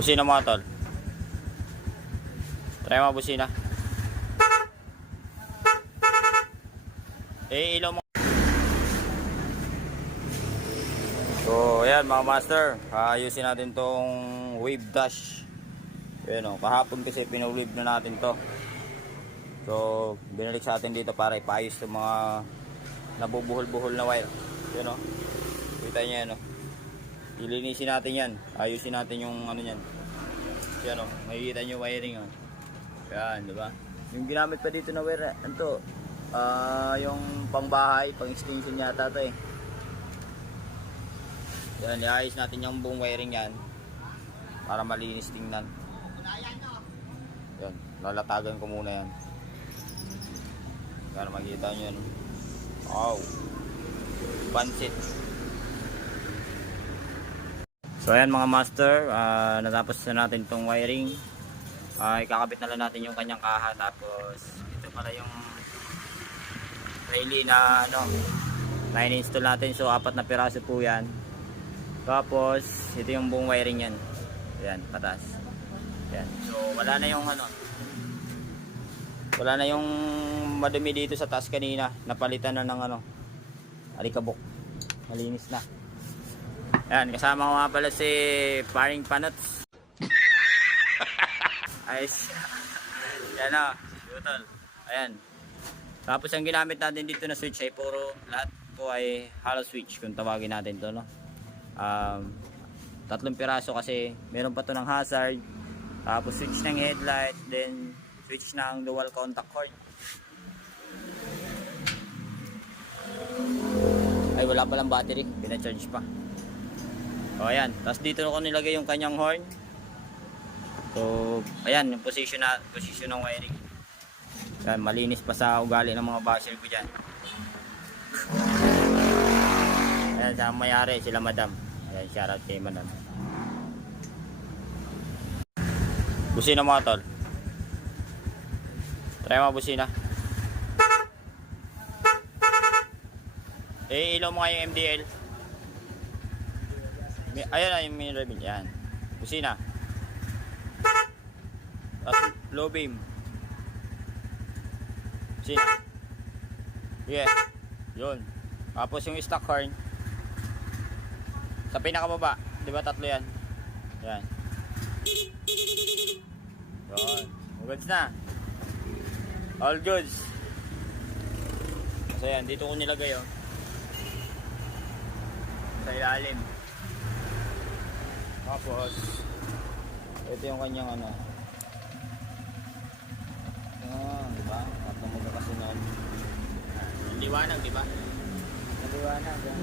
Busina mga tol. Try mo busina. Ilaw mo. So ayan mga master, ayusin natin tong wave dash. Ayan o, kahapon kasi pinawave na natin to. So binalik sa atin dito para ipaayos yung mga nabubuhol-buhol na wire. Ayan o, kita nyo yan o. Ilinisin natin yan, ayusin natin yung ano yan. Ayan o, makikita nyo wiring o. Ayan, diba? Yung ginamit pa dito na wire, ito, yung pangbahay, pang extension yata to eh. Yan, iayos natin yung buong wiring yan para malinis tingnan. Yan, lalatagan ko muna yan para makita nyo yan. Wow, pansit. So ayan mga master, natapos na natin itong wiring. Ikakabit na lang natin yung kanyang kaha. Tapos ito pala yung relay na ano, na in-install natin. So 4 na piraso po yan. Tapos ito yung buong wiring yan. Ayan, patas. Ayan. So wala na yung ano, wala na yung madumi dito sa taas kanina. Napalitan na ng ano, alikabok. Malinis na. Ayan, kasama ko nga pala si Paring Panots. Ayos. Ayan o, Utol. Ayan. Tapos ang ginamit natin dito na switch ay puro, lahat po ay hollow switch kung tawagin natin to, no? 3 piraso kasi meron pa to ng hazard, tapos switch ng headlight, then switch ng dual contact cord. Ay wala palang battery, pinacharge pa. O ayan, tapos dito ko nilagay yung kanyang horn. So ayan yung position ng wiring. Yan, malinis pa sa ugali ng mga basher ko dyan. Ayan, sa mayari sila madam. Ayan, shoutout kay madam. Busina mga tol. Try mo busina. Ilaw mo nga yung MDL. Ayan na yung main reveal. Yan. Busina. Tapos low beam. Busina. Yeah. Yun. Tapos yung stock horn. Sa pinakababa, di ba 3 yan? Yan. Yun. Goods na. All goods. So yan, dito ko nilagay oh. Sa ilalim. Tapos ito yung kanyang ano. Di ba? Tapos magkakasunod. Liwanag, di ba? Liwanag, yan.